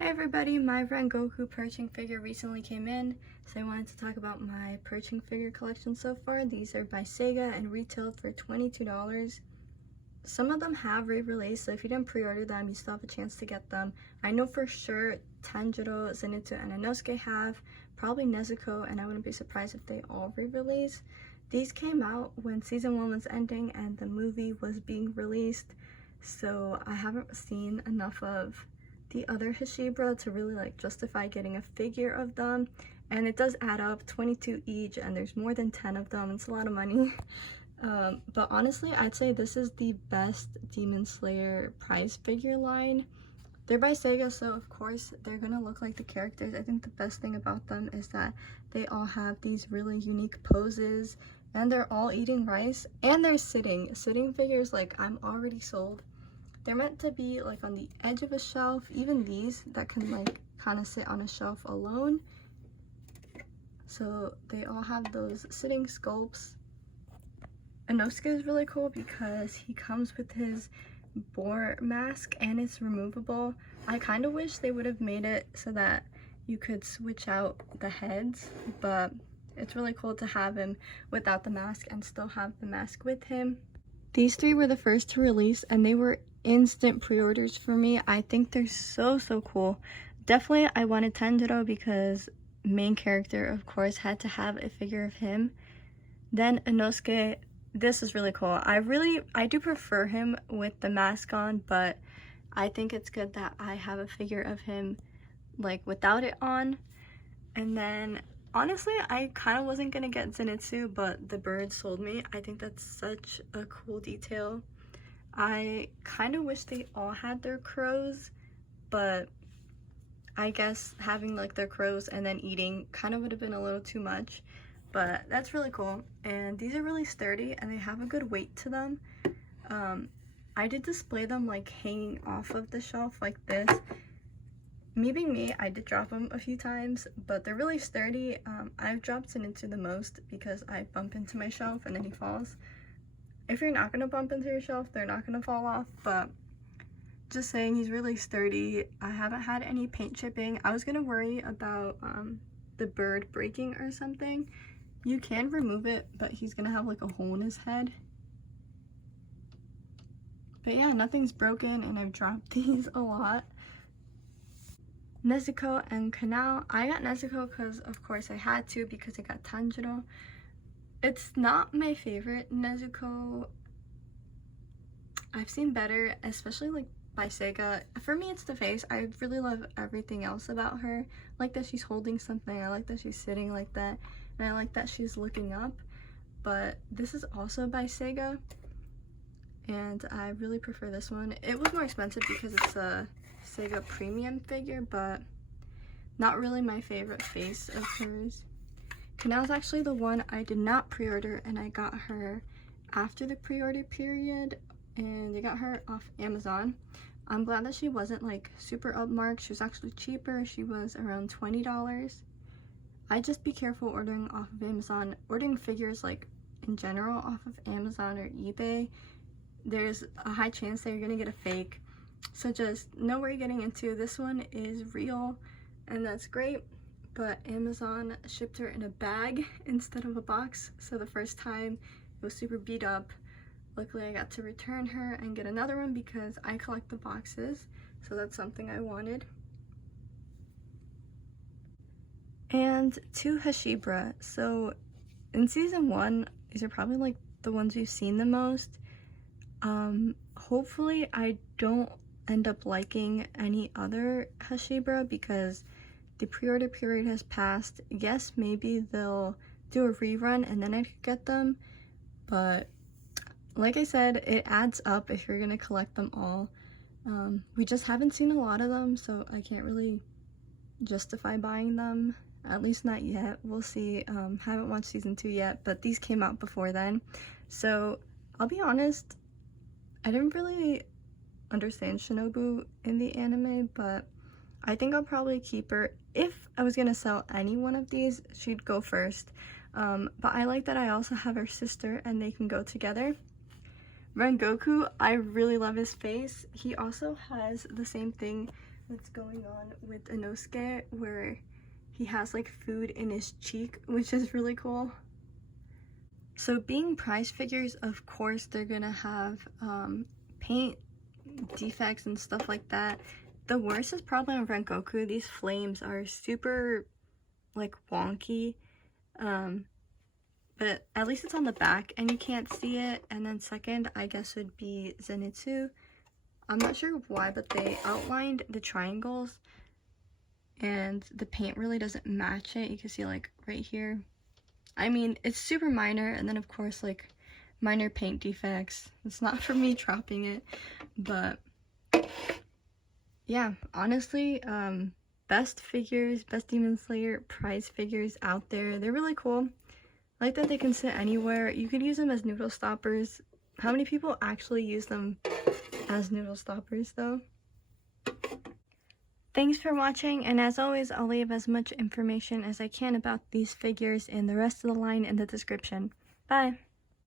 Hey everybody, my Rengoku Perching figure recently came in, so I wanted to talk about my Perching figure collection so far. These are by SEGA and retailed for $22. Some of them have re-released, so if you didn't pre-order them, you still have a chance to get them. I know for sure Tanjiro, Zenitsu, and Inosuke have, probably Nezuko, and I wouldn't be surprised if they all re-release. These came out when season 1 was ending and the movie was being released, so I haven't seen enough of the other Hashibra to really justify getting a figure of them, and it does add up, 22 each, and there's more than 10 of them. It's a lot of money. But honestly, I'd say this is the best Demon Slayer prize figure line. They're by SEGA, so of course they're gonna look like the characters. I think the best thing about them is that they all have these really unique poses, and they're all eating rice, and they're sitting figures. I'm already sold. They're meant to be on the edge of a shelf, even these that can kind of sit on a shelf alone. So they all have those sitting sculpts. Inosuke is really cool because he comes with his boar mask and it's removable. I kind of wish they would have made it so that you could switch out the heads, but it's really cool to have him without the mask and still have the mask with him. These three were the first to release and they were instant pre-orders for me. I think they're so cool. Definitely I wanted Tanjiro because main character of course had to have a figure of him. Then Inosuke, this is really cool. I do prefer him with the mask on, but I think it's good that I have a figure of him without it on. And then honestly, I kind of wasn't gonna get Zenitsu, but the bird sold me. I think that's such a cool detail. I kind of wish they all had their crows, but I guess having their crows and then eating kind of would have been a little too much, but that's really cool. And these are really sturdy and they have a good weight to them. I did display them hanging off of the shelf like this. Me being me, I did drop them a few times, but they're really sturdy. I've dropped it into the most because I bump into my shelf and then he falls. If you're not going to bump into your shelf, they're not going to fall off, but just saying, he's really sturdy. I haven't had any paint chipping. I was going to worry about the bird breaking or something. You can remove it, but he's going to have a hole in his head. But yeah, nothing's broken and I've dropped these a lot. Nezuko and Kanao. I got Nezuko because of course I had to because I got Tanjiro. It's not my favorite Nezuko. I've seen better, especially by SEGA. For me, it's the face. I really love everything else about her. I like that she's holding something. I like that she's sitting like that. And I like that she's looking up. But this is also by SEGA. And I really prefer this one. It was more expensive because it's a SEGA premium figure, but not really my favorite face of hers. Kanao's actually the one I did not pre-order, and I got her after the pre-order period, and I got her off Amazon. I'm glad that she wasn't super upmarked. She was actually cheaper. She was around $20. I just be careful ordering off of Amazon. Ordering figures in general off of Amazon or eBay, there's a high chance that you're gonna get a fake. So just know what you're getting into. This one is real and that's great. But Amazon shipped her in a bag instead of a box, so the first time it was super beat up. Luckily I got to return her and get another one because I collect the boxes, so that's something I wanted. And 2 Hashibra. So in season 1, these are probably the ones we've seen the most. Hopefully I don't end up liking any other Hashibra because the pre-order period has passed. Yes, maybe they'll do a rerun and then I could get them, but like I said, it adds up if you're gonna collect them all. We just haven't seen a lot of them, so I can't really justify buying them, at least not yet. We'll see. Haven't watched season 2 yet, but these came out before then, so I'll be honest, I didn't really understand Shinobu in the anime, but I think I'll probably keep her. If I was gonna sell any one of these, she'd go first. But I like that I also have her sister and they can go together. Rengoku, I really love his face. He also has the same thing that's going on with Inosuke, where he has like food in his cheek, which is really cool. So being prize figures, of course they're gonna have paint defects and stuff like that. The worst is probably on Rengoku. These flames are super like wonky, but at least it's on the back and you can't see it. And then second, I guess, would be Zenitsu. I'm not sure why, but they outlined the triangles and the paint really doesn't match it. You can see like right here. I mean, it's super minor, and then of course like minor paint defects. It's not for me dropping it, but yeah, honestly, best figures, best Demon Slayer prize figures out there. They're really cool. I like that they can sit anywhere. You could use them as noodle stoppers. How many people actually use them as noodle stoppers though? Thanks for watching, and as always, I'll leave as much information as I can about these figures and the rest of the line in the description. Bye!